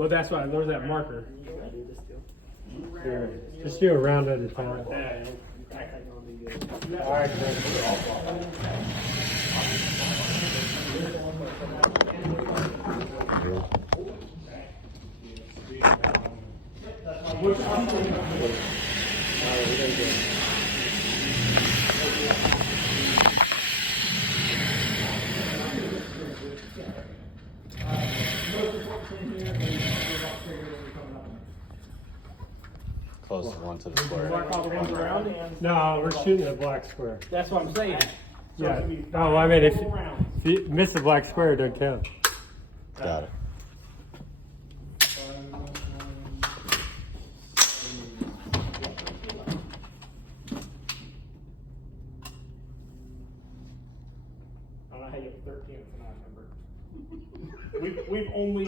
Well, that's why there's that marker. Yeah. Just do a round at a time. All right, Closest one to the square. Mark all the ones around it. No, we're shooting a black square. That's what I'm saying. Yeah. Oh, I mean, if you miss the black square, it doesn't count. Got it. I don't know how you have 13 and not remember. We've only.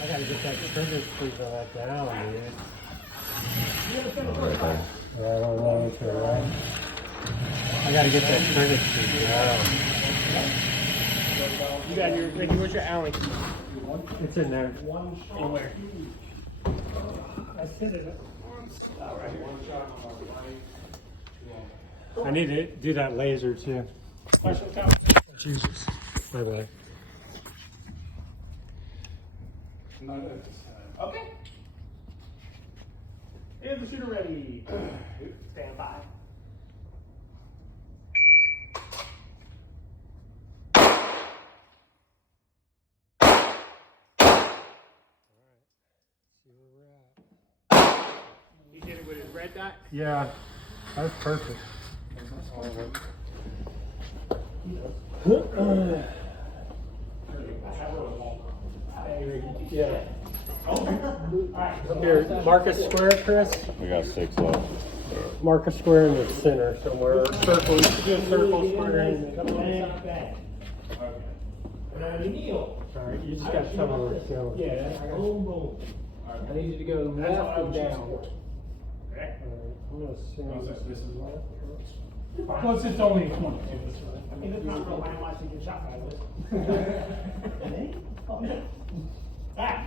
I gotta get that trigger squeeze on that down, dude. Right there. I don't know if you're right. I gotta get that trigger squeeze down. You got your Ricky. Where's your Allen key? It's in there. Anywhere. I said it. I need to do that laser too. Question, comment? Jesus. My bad. Okay. Is the shooter ready? Stand by. He did it with his red dot? Yeah, that's perfect. Yeah. Here, mark a square, Chris. We got 6 left. Mark a square in the center somewhere. Circle, do a circle, square. Alright, you just got to tell me where it's going. Yeah, boom, boom. I need you to go left and down. Okay. I'm going to assume this is left. Well, it's only a 20. I mean, it's not real landmarks you get shot by this.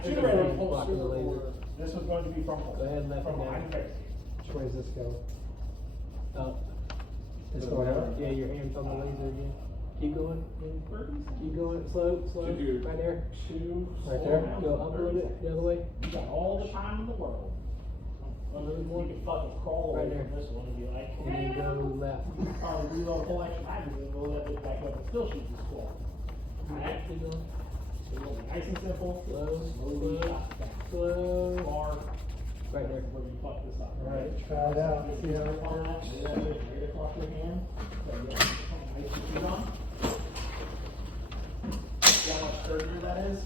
Shooter ready. This was going to be from Go ahead and left from it down. behind face. Which way is this going? Up. It's going out? Yeah, your hands on the laser again. Keep going. Keep going. Slow, slow. Right there. Right there? Go up a little bit. The other way. You got all the time in the world. Well, you can fucking crawl Right away there. from this one and be like, And then go left. oh, reload a whole extra time, and then we'll let it back up and still shoot the squall. Alright? Keep going. So it'll be nice and simple. Slow, Slowly slow, shot back. slow. Far. Right there. Where we fuck this up. Alright, try it out. See how it works. Right across your hand. So you have nice and shoot on. See how much sturdier that is?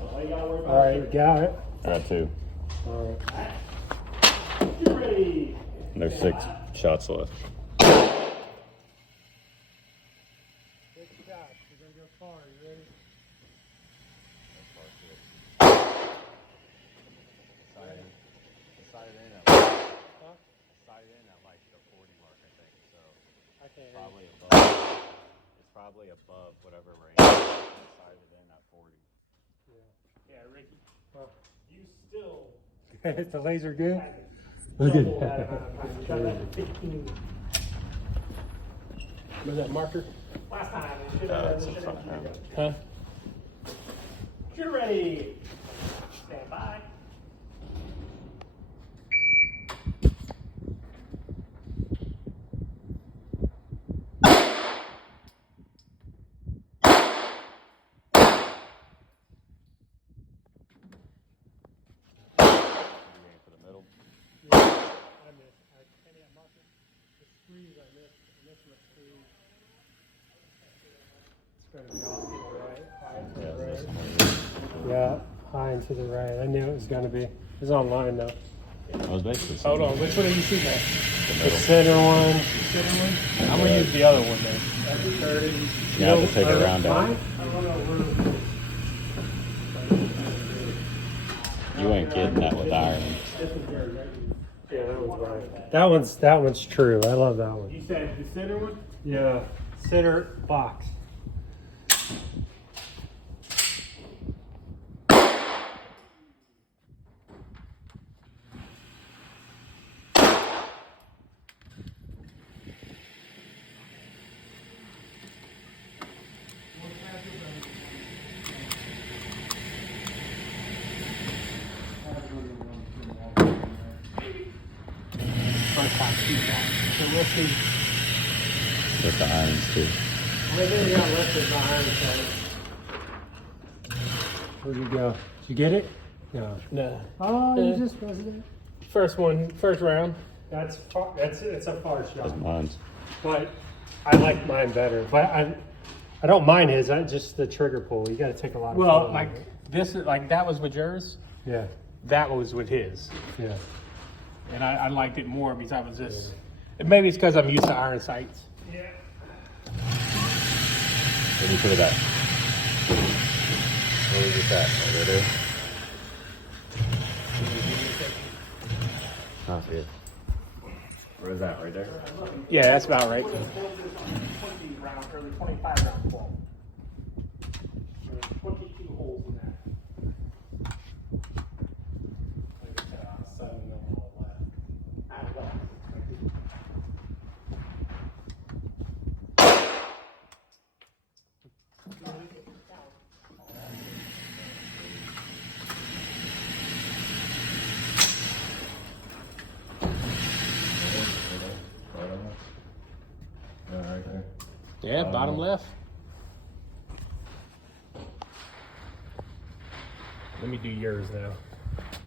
All you gotta worry about is Alright, got it. I got 2. Alright. You're ready. There's 6 shots left. Good shot. You're going to go far. You ready? Decided in at like the 40 mark, I think. So Okay. probably above. It's probably above whatever range. Decided in at 40. Yeah, Ricky. Well, You still is the laser good? had Look at double that that. amount of time. You shot that 15. Remember that marker? Last time. That's a tough one. Huh? You're ready. Stand by. For the middle. Yeah, I missed. Any marker? The squeeze I missed. I missed my squeeze. It's going to be off to the right. High and to Yeah, the this right. one. Yeah, high and to the right. I knew it was going to be. It's online though. I was basically Hold on, which one are you shooting at? the The middle. center one. Center one? I'm gonna use the other one then. That's a 30. You have to take it around down. Mine? I don't know where. You ain't getting that with iron. This is yours, right? Yeah, that one's right. That one's true. I love that one. You said the center one? Yeah, center box. First time shoot that. So we'll see. With the irons too. Maybe we got left of the iron sight. Where'd you go? Did you get it? No. No. Oh, you just president. First one, first round. That's far, it's a far shot. That's mine's. But I like mine better. But I don't mind his. I just the trigger pull. You got to take a lot of. Well, pull like on it. this is like that was with yours. Yeah. That was with his, Yeah. and I liked it more because I was just. And maybe it's because I'm used to iron sights. Yeah. Where do you put it at? Where was it at? Right there? Oh, I see it. Where is that? Right there? Yeah, that's about right. 20 round, or the 25 round ball. There's 22 holes in that. Like I said, 7 mil left. I don't know. Yeah, right there. Yeah, bottom left. Let me do yours now.